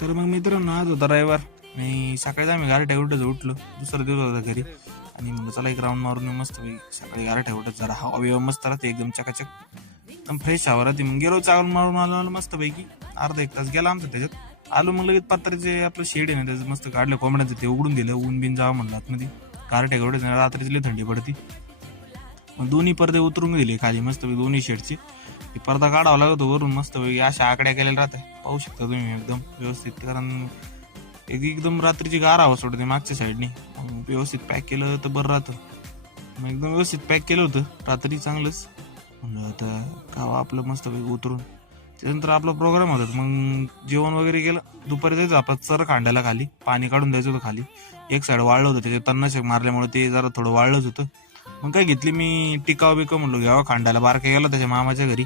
तर मग मित्रांनो आज होता रविवार. मी सकाळी आम्ही गारठ्या उठत उठलो. दुसरा दिवस होता घरी आणि म्हणलं चला एक राऊंड मारून येऊ मस्त पैकी. सकाळी गारठ्या उठत जरा हवा बिवा मस्त राहते एकदम चकाचक, एकदम फ्रेश हवा राहते. मग गेलो चालून मारून आलो मस्त पैकी. अर्धा एक तास गेला आमचा त्याच्यात. आलो मग लगेच पत्र्याचे आपलं शेड आहे ना त्याचं मस्त काढलं कोंबड्याचं, ते उघडून दिलं. ऊन बिन जावं म्हणलं आतमध्ये. गारठ्या एवढेच रात्रीची लई थंडी पडती. मग दोन्ही पडदे उतरून दिले खाली मस्त दोन्ही शेडचे. ते पडदा काढावा लागतो वरून मस्त अशा आकड्या केलेल्या राहतात. पाहू शकता तुम्ही एकदम व्यवस्थित, कारण एकदम रात्रीची गार हवा सोडते मागच्या साईडने. व्यवस्थित पॅक केलं तर बरं राहतं. मग एकदम व्यवस्थित पॅक केलं होतं रात्री चांगलंच. म्हणलं आता गावा आपलं मस्त उतरून त्यानंतर आपला प्रोग्राम होता. मग जेवण वगैरे केलं. दुपारी जायचं आपण चर खांडायला खाली, पाणी काढून द्यायचं होतं खाली. एक साईड वाळलं होतं, त्याच्या तन्नाशक मारल्यामुळे ते जरा थोडं वाळलंच होतं. मग काय घेतली मी टिकाव बिकाव म्हणलो घ्यावा खांडायला. बारका गेला त्याच्या मामाच्या घरी,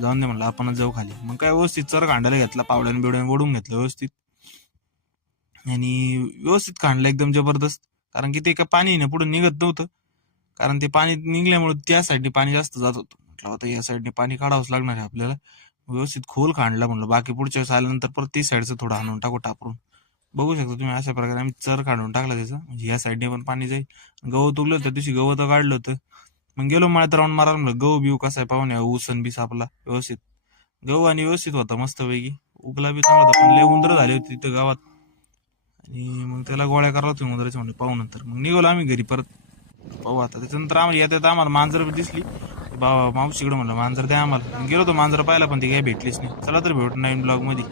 जाऊन दे म्हणलं आपणच जाऊ खाली. मग काय व्यवस्थित चर खांडायला घेतला, पावड्याने बिवड्याने ओढून घेतलं व्यवस्थित आणि व्यवस्थित खांडलं एकदम जबरदस्त. कारण की ते काय पाणी ना पुढे निघत नव्हतं, कारण ते पाणी निघल्यामुळे त्या साईडने पाणी जास्त जात होतं. म्हटलं आता या साईडने पाणी काढावंच लागणार आहे आपल्याला. व्यवस्थित खोल खांडला म्हणलं. बाकी पुढच्या वेळेस आल्यानंतर परत ती साईडचं थोडं आणून टाकू टाकून. बघू शकता तुम्ही अशा प्रकारे आम्ही चर काढून टाकला त्याचा, म्हणजे या साईडने पण पाणी जाईल. गवत उगलं त्या दिवशी गवत काढलं होतं. मग गेलो मळ्यात राऊंड मारायला. म्हणलं गहू बिऊ कसा आहे पाहून ऊसन बीस आपला व्यवस्थित. गहू आणि व्यवस्थित होता मस्त पैकी, उगला बी चांगला होता. पण लय उंदरं झाले होते तिथं गावात आणि मग त्याला गोळ्या करायला होत्या उंदराच्या. म्हणजे पाहू नंतर मग निघालो आम्ही घरी परत. पाहू आता त्याच्यानंतर आम्हाला येतात आम्हाला मांजर बी दिसली. बाबा मावशीकडे म्हणलं मांजर द्या आम्हाला. गेलो तो मांजर पाहिला पण ती काही भेटलीच नाही. चला तर भेटू नवीन ब्लॉग मध्ये.